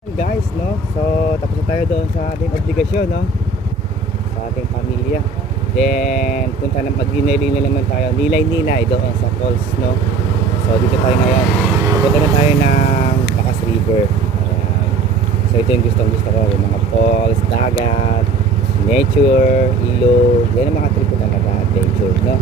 Guys, no? So, tapos na tayo doon sa ating obligasyon, no? Sa ating pamilya. Then, punta na mag-dinner naman tayo. Nilay-nilay doon sa falls, no? So, dito tayo ngayon. Punta na tayo ng Bacas River. Ayan. So, ito yung gustong-gusto ko. Yung mga falls, dagat, nature, ilog. Yan ang mga trip ko talaga. Adventure, no?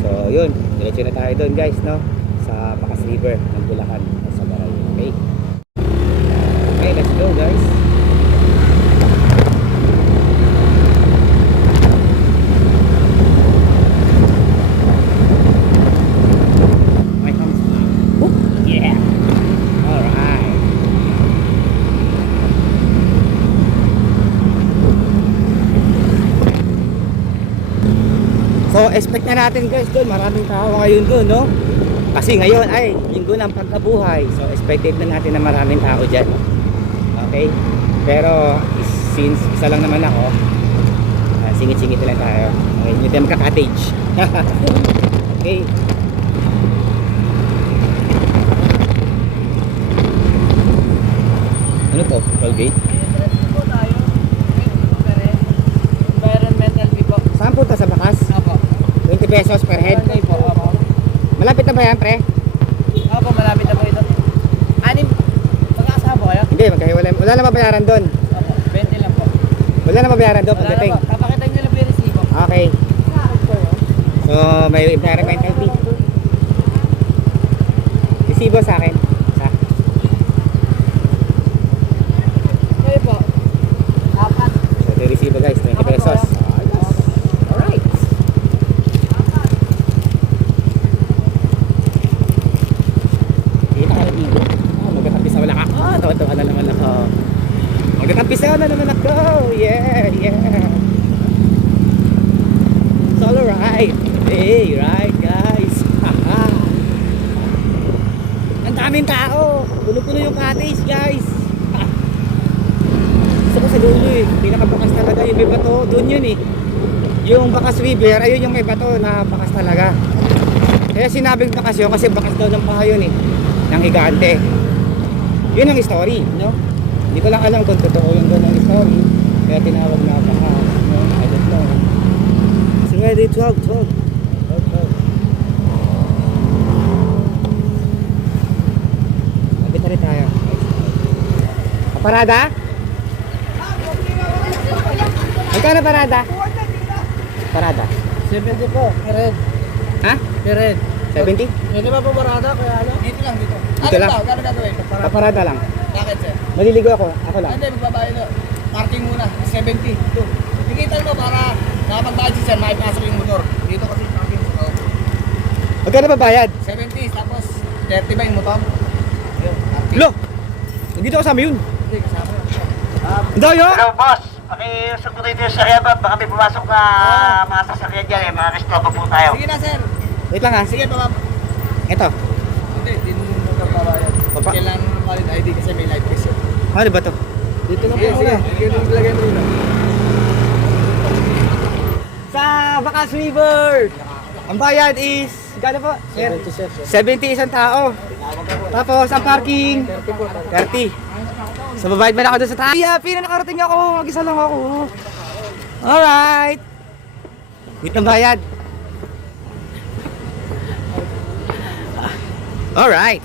So, yun. Diretso na tayo doon, guys, no? Sa Bacas River ng Bulacan. Sa Baray. Okay? Okay, let's go, guys. My thumbs up. Oop, yeah. All right. So, expect na natin, guys, doon. Maraming tao ngayon doon, no? Kasi ngayon ay linggo ng pagkabuhay. So, expected na natin na maraming tao dyan. Okay? Pero since isa lang naman ako, singit-singit lang tayo. Okay, hindi tayo magka-cottage. Okay. Ano to? Tollgate? Environmental people. Saan punta sa Bacas? Opo. 20 pesos per head. Okay po, opo. Malapit na ba yan, pre? Opo, malapit na po ito. Anim, mag-aasaha po kayo? Hindi, magkahiwalay. Wala na mabayaran doon. Opo, 20 lang po. Wala na mabayaran doon Wala na pagdating. po, papakita nyo lang po yung resibo. Okay. So, may environmental fee. Resibo sa akin. Sa. Okay po. Apat. So, ito yung resibo, guys. 20 pesos. Alright. Kita ka na dito. Magkatampisaw lang ako. Tawa-tawa na naman ako. Magkatampisaw na naman ako. Yeah, yeah. It's all right. Hey, right, guys. Haha. Ang daming tao. Puno-puno yung cottage, guys. Gusto ko sa dulo eh. Pinakabakas talaga yung may bato. Doon yun eh. Yung Bacas River, ayun yung may bato na bakas talaga. Kaya sinabing bakas yun kasi bakas daw ng paha yun eh. Ng higante. Yun ang story, no? Hindi ko lang alam kung totoo yung doon ang story. Kaya tinawag na bakas. No? I don't know. So ready, talk. Mabit na rin tayo. Parada? Magkano parada? Parada. 70 po, pered. Ha? Pered. 70? Hindi ba po barada kaya ano? Dito lang, dito. Dito lang? Gano'n gagawin? Parada lang. Bakit sir? Maliligo ako. Ako lang. Hindi, magbabayad na. Parking muna, 70. Ito. Tikitan mo para nakapagbayad si sir, maipasok yung motor. Dito kasi parking mo. Magkano ba bayad? 70, tapos 30 ba yung motor? Ayun, parking. Lo! Dito kasama yun. Hindi, kasama yun. Ang dayo! Hello, boss. Pakisagot dito yung sasakyan ba? Baka may pumasok na mga sasakyan dyan eh. Mga restopo po tayo. Sige na sir. Wait lang ha. Sige, baba. Ito. Hindi, hindi mo magbabayad. Papa? Kailangan mo ng valid ID kasi may live test yun. Ano ba to? Dito na po muna. Sige, lagay mo muna. Sa Bacas River! Ang bayad is... Gano po? 70 isang tao. Tapos ang parking 30. So babayad man ako doon sa tayo. Happy na nakarating ako. Mag-isa lang ako. Alright. Dito ang bayad. Alright.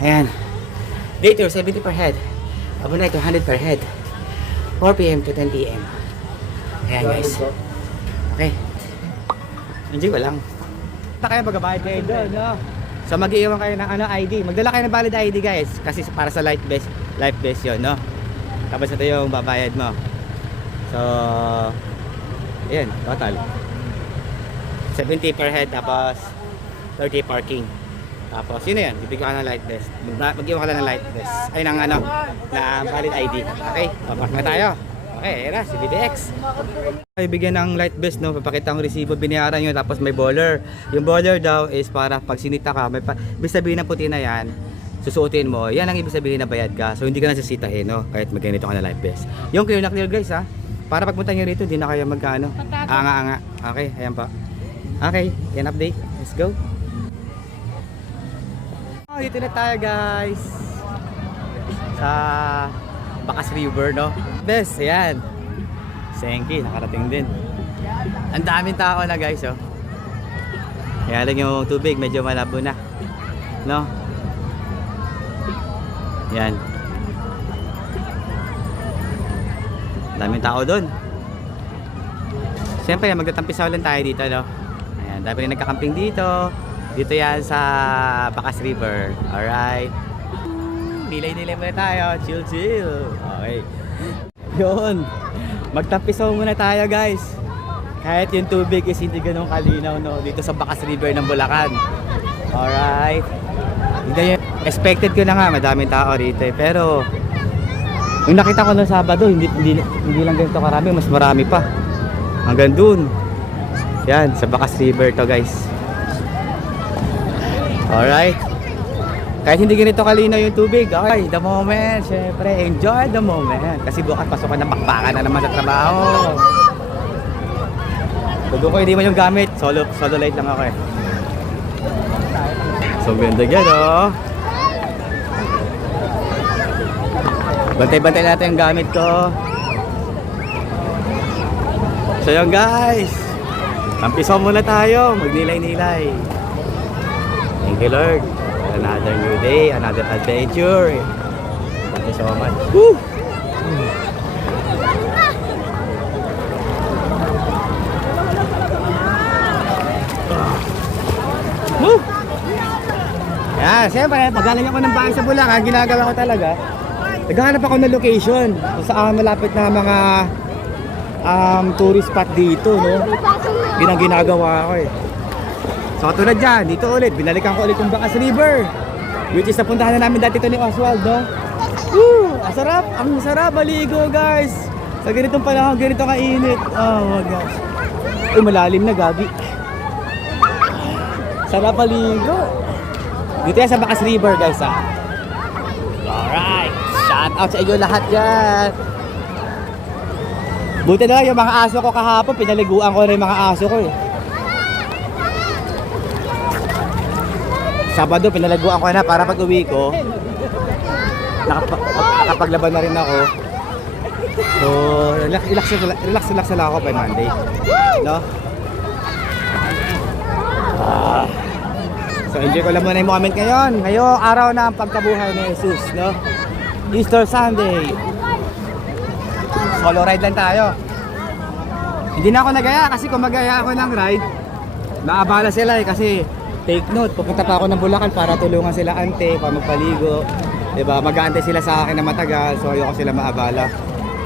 Ayan. Day tour 70 per head. Overnight 200 per head. 4 PM to 10 PM. Ayan guys. Okay. Enjoy ko lang. Basta kayo magbabayad kayo doon, no? So mag-iwan kayo ng ID. Magdala kayo ng valid ID guys. Kasi para sa life vest yun, no? Tapos ito yung babayad mo. So, ayan, total. 70 per head tapos 30 parking. Tapos yun na yan, bibigyan ka ng light vest. Mag-iwan ka lang ng light vest. Ay, ng ano, na valid ID. Okay, papark na tayo. Okay, era, si BDX. Bibigyan ng light vest, no? Papakita ang resibo, binayaran nyo, tapos may bowler. Yung bowler daw is para pag sinita ka, ibig sabihin ng puti na yan, susuotin mo, yan ang ibig sabihin na bayad ka. So hindi ka nasisitahin, no? Kahit magganito ka na light vest. Yung clear na clear guys, ha? Para pagpunta nyo rito, hindi na kayo magkano. Anga-anga. Okay, ayan pa. Okay, yan update. Let's go. nandito na tayo guys sa Bacas River, no? Best, ayan. Senki, nakarating din. Ang daming tao na guys, oh. Kaya lang yung tubig, medyo malabo na. No? Yan. Daming tao doon. Siyempre, magtatampisaw lang tayo dito, no? Ayan, dami rin nagkakamping dito. Dito yan sa Bacas River. Alright. Nilay-nilay muna tayo. Chill, chill. Okay. Yun. Magtampisaw muna tayo, guys. Kahit yung tubig is hindi ganun kalinaw, no? Dito sa Bacas River ng Bulacan. Alright. Expected ko na nga, madaming tao rito eh. Pero, yung nakita ko noong Sabado, hindi lang ganito karami, mas marami pa. Hanggang dun. Yan, sa Bacas River to guys. Alright. Kahit hindi ganito kalinaw yung tubig, okay, the moment, syempre, enjoy the moment. Kasi bukas pasukan ng bakbakan na naman sa trabaho. Doon ko hindi mo yung gamit, solo light lang ako eh. So ganda yan, oh. Bantay-bantay natin yung gamit ko. So yun guys, tampisaw muna tayo, magnilay-nilay. Thank you Lord. Another new day, another adventure. Thank you so much. Woo! Woo! Yan, siyempre, pag galing ako ng bahay sa Bulacan, ginagawa ko talaga, naghahanap ako ng location kung saan malapit na mga tourist spot dito, no? Yun ang ginagawa ko eh. So tulad dyan, dito ulit, binalikan ko ulit yung Bacas River, which is napuntahan na namin dati ito ni Oswald, no? Woo! Ang sarap maligo guys! Sa ganitong panahon, ganito kainit. Oh my gosh. Uy, malalim na gabi. Sarap maligo. Dito yan sa Bacas River guys, ha? Alright! Shout out sa inyo lahat dyan! Buti na yung mga aso ko kahapon, pinaliguan ko na yung mga aso ko eh. Sabado, pinaliguan ko na para pag uwi ko, nakapaglaban na rin ako. So, relax na lang ako by Monday. No? So, enjoy ko lang muna yung moment ngayon. Ngayong araw na ang pagkabuhay ni Jesus, no? Easter Sunday. Solo ride lang tayo. Hindi na ako nagaya kasi kung magaya ako ng ride, naabala sila eh kasi take note, pupunta pa ako ng Bulacan para tulungan sila ante, para magpaligo. Diba? Mag-aantay sila sa akin na matagal, so ayoko sila maabala.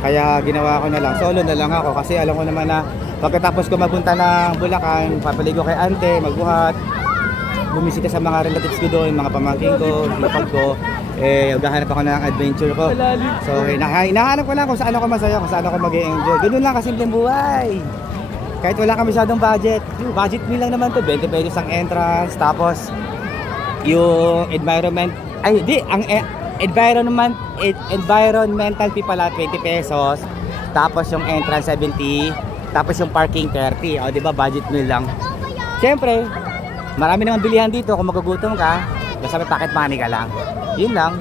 Kaya ginawa ko na lang, solo na lang ako kasi alam ko naman na pagkatapos ko mapunta ng Bulacan, papaligo kay ante, magbuhat, bumisita sa mga relatives ko doon, mga pamangkin ko, hipag ko, eh, maghahanap ako ng adventure ko. So, hinahanap ko lang kung saan ako masaya, kung saan ako mag-i-enjoy. Ganun lang kasimpleng buhay. Kahit wala ka masyadong budget, yung budget meal lang naman to, 20 pesos ang entrance, tapos yung environmental fee pala 20 pesos, tapos yung entrance 70, tapos yung parking 30. O, di ba, budget meal lang. Siyempre, marami naman bilihan dito kung magugutom ka, basta may pocket money ka lang. Yun lang.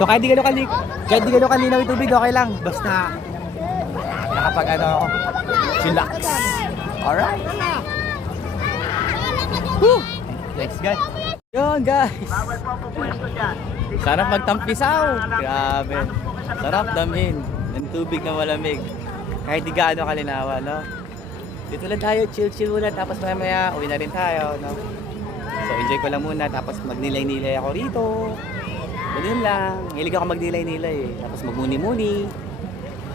So kahit di gano'n kalinaw yung tubig, okay lang. Basta nakapag ako, chillax. Alright. Woo! Thanks God. Yun guys. Sarap magtampisaw. Grabe. Sarap damin. Ng tubig na malamig. Kahit di gaano kalinawan, no? Dito lang tayo, chill muna, tapos maya uwi na rin tayo, no? So enjoy ko lang muna, tapos magnilay-nilay ako rito. Ganun lang, hilig ako magnilay-nilay eh. Tapos magmuni-muni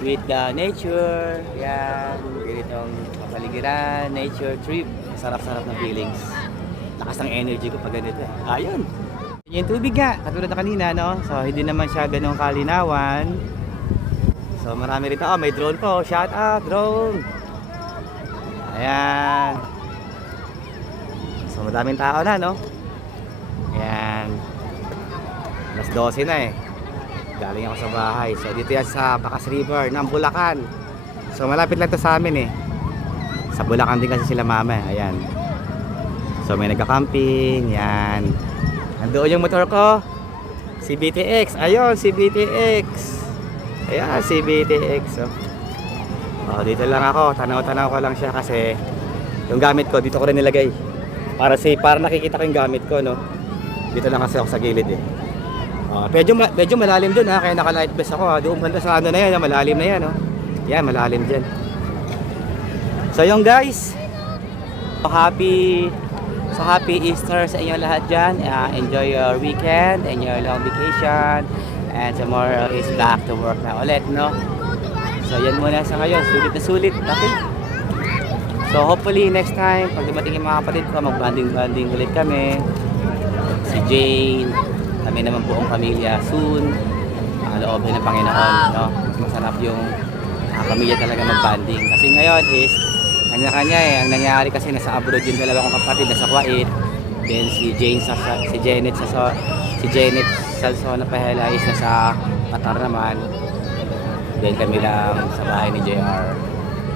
with the nature. Yan, ganitong kapaligiran, nature trip. Sarap-sarap ng feelings. Lakas ng energy ko pag ganito eh. Ayun! Yung tubig nga, katulad na kanina, no? So hindi naman siya ganun kalinawan. So marami rin may drone po. Shout out, drone! Ayan. So madaming tao na, no? Ayan. Alas 12 na eh. Galing ako sa bahay. So dito yan sa Bacas River ng Bulacan. So malapit lang to sa amin eh. Sa Bulacan din kasi sila mama. Ayan. So may nagka-camping, yan. Nandoon yung motor ko. Si BTX, ayun si BTX. Ayan si BTX. Oh, dito lang ako, tanaw-tanaw ko lang siya kasi yung gamit ko dito ko rin nilagay. Para nakikita ko yung gamit ko, no. Dito lang kasi ako sa gilid eh. Medyo malalim dun ha, kaya naka-light vest ako ha. Doon banda sa ano na yan, malalim na yan, no. Yan, malalim dyan. So yung guys, so happy Easter sa inyo lahat dyan. Enjoy your weekend and your long vacation. And tomorrow is back to work na ulit, no? So yan muna sa ngayon, sulit na sulit. Okay? So hopefully next time, pag dumating yung mga kapatid ko, mag-banding ulit kami. Si Jane, kami naman buong pamilya soon. Ang loobin ng Panginoon, no? Masarap yung pamilya talaga mag-banding. Kasi ngayon is, kanya-kanya eh. Ang nangyari kasi nasa abroad yung dalawa kong kapatid, nasa Kuwait. Then si Janet sa zona Pahela is nasa Qatar naman. Then kami lang sa bahay ni JR.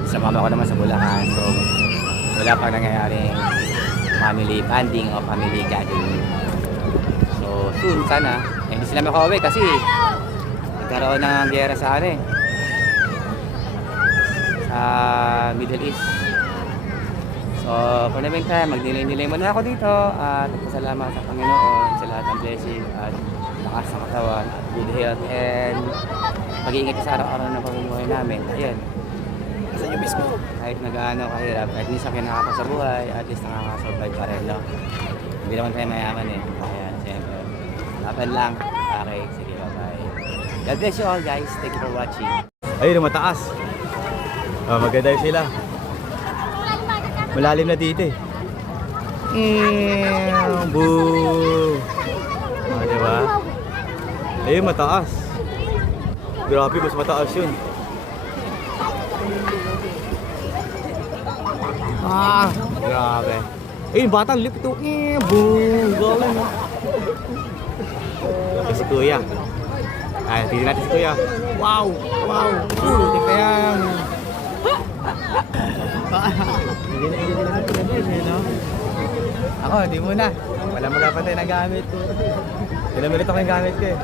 Sa mama ko naman sa Bulacan. So wala pang nangyayaring family banding o family gathering. So soon sana. Hindi sila makauwi kasi nagkaroon ng giyera sa sa Middle East. So, for the meantime, mag-delay muna ako dito at nagpasalamat sa Panginoon sa lahat ng blessing at lakas ng katawan at good health and pag-iingat sa araw-araw ng pamumuhay namin. Ayan. Sa inyo mismo. Kahit nag-ano kahirap, kahit minsan kinakapa sa buhay, at least nakaka-survive pa rin, no? Hindi naman tayo mayaman eh. Ayan, siyempre. Laban lang. Okay, sige, bye-bye. God bless you all guys. Thank you for watching. Ayun, mataas. Maganda sila. Malalim na dito eh. Boo! Diba? Ayun, mataas. Grabe, mas mataas yun. Grabe. Ayun, batang lip ito. Boo! Galing mo. Si Kuya. Tignan natin si Kuya. Wow! Wow! Tignan yan. Ako, hindi muna. Wala mo dapat tayo ng gamit ko. Pinamilit ako yung gamit ko eh.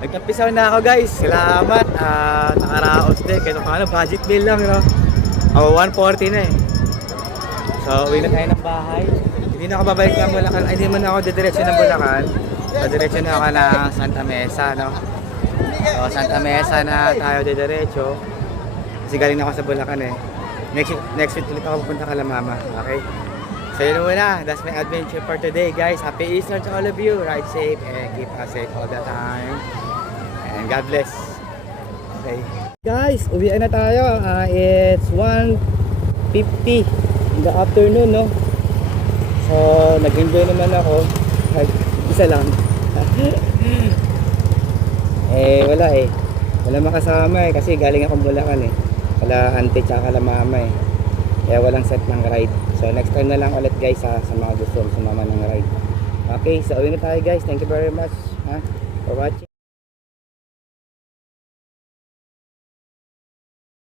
Nagkapisaw na ako guys. Salamat. Nakaraos din. Kaya paano, budget bill lang, you know? Ako, 140 na eh. So, uwi na tayo ng bahay. Hindi na ako babalik ng Bulacan. Ay, hindi mo na ako didiretso ng Bulacan. So, diretso na ako ng Santa Mesa, no? So, Santa Mesa na tayo didiretso. Kasi galing na ako sa Bulacan eh. Next week ulit ako pupunta kay Mama. Okay? So yun muna. That's my adventure for today guys. Happy Easter to all of you. Ride safe and keep us safe all the time. And God bless. Okay. Guys, uwian na tayo. It's 1:50 in the afternoon, no? So nag-enjoy naman ako. Isa lang. Wala eh. Wala makasama eh. Kasi galing akong Bulacan eh. Wala auntie tsaka la mama eh. Kaya walang set ng ride. So next time na lang ulit guys sa mga gusto sumama ng ride. Okay, so uwi na tayo guys. Thank you very much for watching.